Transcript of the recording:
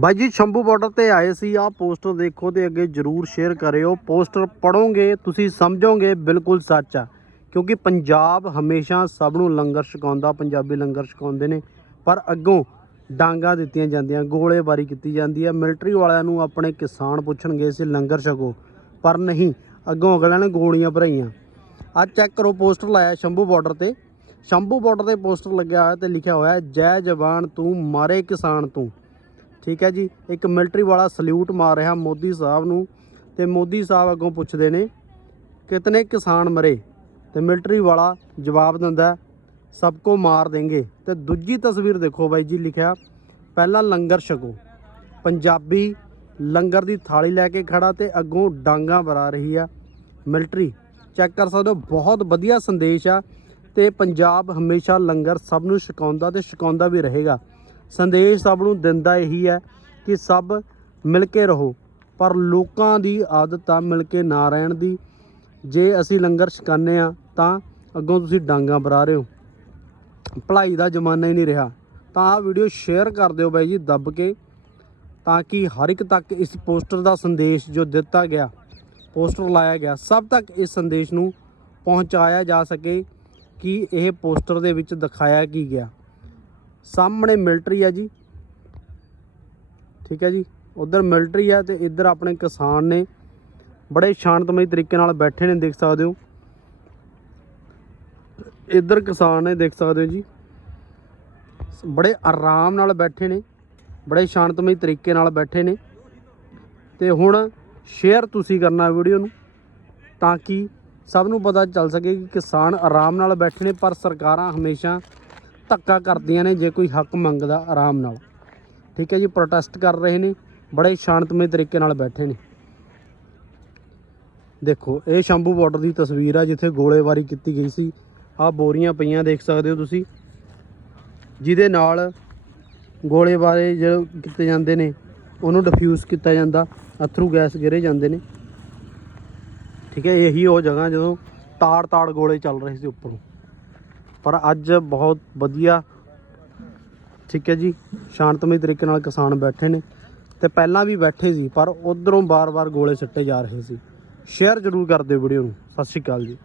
ਬਾਈ ਜੀ, ਸ਼ੰਭੂ ਬਾਰਡਰ ਤੇ ਆਏ ਸੀ ਆ ਪੋਸਟਰ ਦੇਖੋ ਤੇ ਅੱਗੇ ਜਰੂਰ ਸ਼ੇਅਰ ਕਰਿਓ। ਪੋਸਟਰ ਪੜੋਗੇ ਤੁਸੀਂ ਸਮਝੋਗੇ, ਬਿਲਕੁਲ ਸੱਚ ਆ। ਕਿਉਂਕਿ ਪੰਜਾਬ ਹਮੇਸ਼ਾ ਸਭ ਨੂੰ ਲੰਗਰ ਛਕਾਉਂਦਾ, ਪੰਜਾਬੀ ਲੰਗਰ ਛਕਾਉਂਦੇ ਨੇ। ਪਰ ਅੱਗੋਂ ਡਾਂਗਾ ਦਿੱਤੀਆਂ ਜਾਂਦੀਆਂ, ਗੋਲੇਬਾਰੀ ਕੀਤੀ ਜਾਂਦੀ ਹੈ ਮਿਲਟਰੀ ਵਾਲਿਆਂ ਨੂੰ ਆਪਣੇ ਕਿਸਾਨ ਪੁੱਛਣਗੇ ਸੀ ਲੰਗਰ ਛਕੋ। ਪਰ ਨਹੀਂ, ਅੱਗੋਂ ਅਗਲਿਆਂ ਨੇ ਗੋਲੀਆਂ ਭਰਾਈਆਂ। ਆ ਚੈੱਕ ਕਰੋ ਪੋਸਟਰ ਲਾਇਆ ਸ਼ੰਭੂ ਬਾਰਡਰ ਤੇ। ਸ਼ੰਭੂ ਬਾਰਡਰ ਤੇ ਪੋਸਟਰ ਲੱਗਿਆ ਹੋਇਆ ਤੇ ਲਿਖਿਆ ਹੋਇਆ ਜੈ ਜਵਾਨ ਤੂੰ, ਮਾਰੇ ਕਿਸਾਨ ਤੂੰ। ਠੀਕ ਹੈ ਜੀ? ਇੱਕ ਮਿਲਟਰੀ ਵਾਲਾ ਸਲੂਟ ਮਾਰ ਰਿਹਾ ਮੋਦੀ ਸਾਹਿਬ ਨੂੰ ਤੇ ਮੋਦੀ ਸਾਹਿਬ ਅੱਗੋਂ ਪੁੱਛਦੇ ਨੇ, ਕਿਤਨੇ ਕਿਸਾਨ ਮਰੇ? ਤੇ ਮਿਲਟਰੀ ਵਾਲਾ ਜਵਾਬ ਦਿੰਦਾ, ਸਭ ਕੋ ਮਾਰ ਦੇਂਗੇ। ਤੇ ਦੂਜੀ ਤਸਵੀਰ ਦੇਖੋ ਬਾਈ ਜੀ ਲਿਖਿਆ, ਪਹਿਲਾਂ ਲੰਗਰ ਛਕੋ। ਪੰਜਾਬੀ ਲੰਗਰ ਦੀ ਥਾਲੀ ਲੈ ਕੇ ਖੜਾ ਤੇ ਅੱਗੋਂ ਡਾਂਗਾ ਵਰਾ ਰਹੀ ਆ ਮਿਲਟਰੀ ਚੈੱਕ ਕਰ ਸਕਦੇ ਹੋ, ਬਹੁਤ ਵਧੀਆ ਸੰਦੇਸ਼ ਆ ਤੇ ਪੰਜਾਬ ਹਮੇਸ਼ਾ ਲੰਗਰ ਸਭ ਨੂੰ ਛਕਾਉਂਦਾ ਤੇ ਛਕਾਉਂਦਾ ਵੀ ਰਹੇਗਾ। ਸੰਦੇਸ਼ ਸਭ ਨੂੰ ਦਿੰਦਾ ਇਹੀ ਹੈ ਕਿ ਸਭ ਮਿਲ ਕੇ ਰਹੋ, ਪਰ ਲੋਕਾਂ ਦੀ ਆਦਤ ਆ ਮਿਲ ਕੇ ਨਾ ਰਹਿਣ ਦੀ। ਜੇ ਅਸੀਂ ਲੰਗਰ ਛਕਾਨੇ ਆ ਤਾਂ ਅੱਗੋਂ ਤੁਸੀਂ ਡਾਂਗਾ ਬਰਾ ਰਹੇ ਹੋ। ਭਲਾਈ ਦਾ ਜ਼ਮਾਨਾ ਹੀ ਨਹੀਂ ਰਿਹਾ। ਤਾਂ ਆਹ ਵੀਡੀਓ ਸ਼ੇਅਰ ਕਰ ਦਿਓ ਬਾਈ ਜੀ, ਦੱਬ ਕੇ, ਤਾਂ ਕਿ ਹਰ ਇੱਕ ਤੱਕ ਇਸ ਪੋਸਟਰ ਦਾ ਸੰਦੇਸ਼ ਜੋ ਦਿੱਤਾ ਗਿਆ ਪੋਸਟਰ ਲਾਇਆ ਗਿਆ, ਸਭ ਤੱਕ ਇਸ ਸੰਦੇਸ਼ ਨੂੰ ਪਹੁੰਚਾਇਆ ਜਾ ਸਕੇ ਕਿ ਇਹ ਪੋਸਟਰ ਦੇ ਵਿੱਚ ਦਿਖਾਇਆ ਕੀ ਗਿਆ। ਸਾਹਮਣੇ ਮਿਲਟਰੀ ਆ ਜੀ। ਠੀਕ ਹੈ ਜੀ। ਉਧਰ ਮਿਲਟਰੀ ਆ ਤੇ ਇੱਧਰ ਆਪਣੇ ਕਿਸਾਨ ਨੇ ਬੜੇ ਸ਼ਾਂਤਮਈ ਤਰੀਕੇ ਨਾਲ ਬੈਠੇ ਨੇ, ਦੇਖ ਸਕਦੇ ਹੋ। ਇੱਧਰ ਕਿਸਾਨ ਨੇ, ਦੇਖ ਸਕਦੇ ਹੋ ਜੀ। ਬੜੇ ਆਰਾਮ ਨਾਲ ਬੈਠੇ ਨੇ, ਬੜੇ ਸ਼ਾਂਤਮਈ ਤਰੀਕੇ ਨਾਲ ਬੈਠੇ ਨੇ। ਤੇ ਹੁਣ ਸ਼ੇਅਰ ਤੁਸੀਂ ਕਰਨਾ ਵੀਡੀਓ ਨੂੰ, ਤਾਂ ਕਿ ਸਭ ਨੂੰ ਪਤਾ ਚੱਲ ਸਕੇ ਕਿ ਕਿਸਾਨ ਆਰਾਮ ਨਾਲ ਬੈਠੇ ਨੇ, ਪਰ ਸਰਕਾਰਾਂ ਹਮੇਸ਼ਾ ਧੱਕਾ ਕਰਦੀਆਂ ਨੇ ਜੇ ਕੋਈ ਹੱਕ ਮੰਗਦਾ ਆਰਾਮ ਨਾਲ। ਠੀਕ ਹੈ ਜੀ ਪ੍ਰੋਟੈਸਟ ਕਰ ਰਹੇ ਨੇ, ਬੜੇ ਸ਼ਾਂਤਮਈ ਤਰੀਕੇ ਨਾਲ ਬੈਠੇ ਨੇ। ਦੇਖੋ, ਇਹ ਸ਼ੰਭੂ ਬਾਰਡਰ ਦੀ ਤਸਵੀਰ ਆ, ਜਿੱਥੇ ਗੋਲੇਬਾਰੀ ਕੀਤੀ ਗਈ ਸੀ। ਆਹ ਬੋਰੀਆਂ ਪਈਆਂ, ਦੇਖ ਸਕਦੇ ਹੋ ਤੁਸੀਂ। ਜਿਹਦੇ ਨਾਲ ਗੋਲੇਬਾਰੀ ਜੋ ਕੀਤੇ ਜਾਂਦੇ ਨੇ, ਉਹਨੂੰ ਡਿਫਿਊਜ਼ ਕੀਤਾ ਜਾਂਦਾ, ਅਥਰੂ ਗੈਸ ਗਿਰੇ ਜਾਂਦੇ ਨੇ। ਠੀਕ ਹੈ, ਇਹੀ ਉਹ ਜਗ੍ਹਾ ਜਦੋਂ ਤਾੜ ਤਾੜ ਗੋਲੇ ਚੱਲ ਰਹੇ ਸੀ ਉੱਪਰੋਂ। ਪਰ ਅੱਜ ਬਹੁਤ ਵਧੀਆ, ਠੀਕ ਹੈ ਜੀ, ਸ਼ਾਂਤਮਈ ਤਰੀਕੇ ਨਾਲ ਕਿਸਾਨ ਬੈਠੇ ਨੇ ਤੇ ਪਹਿਲਾਂ ਵੀ ਬੈਠੇ ਸੀ, ਪਰ ਉਧਰੋਂ ਬਾਰ-ਬਾਰ ਗੋਲੇ ਸਿੱਟੇ ਜਾ ਰਹੇ ਸੀ। ਸ਼ੇਅਰ ਜ਼ਰੂਰ ਕਰ ਦਿਓ ਵੀਡੀਓ ਨੂੰ। ਸਤਿ ਸ਼੍ਰੀ ਅਕਾਲ ਜੀ।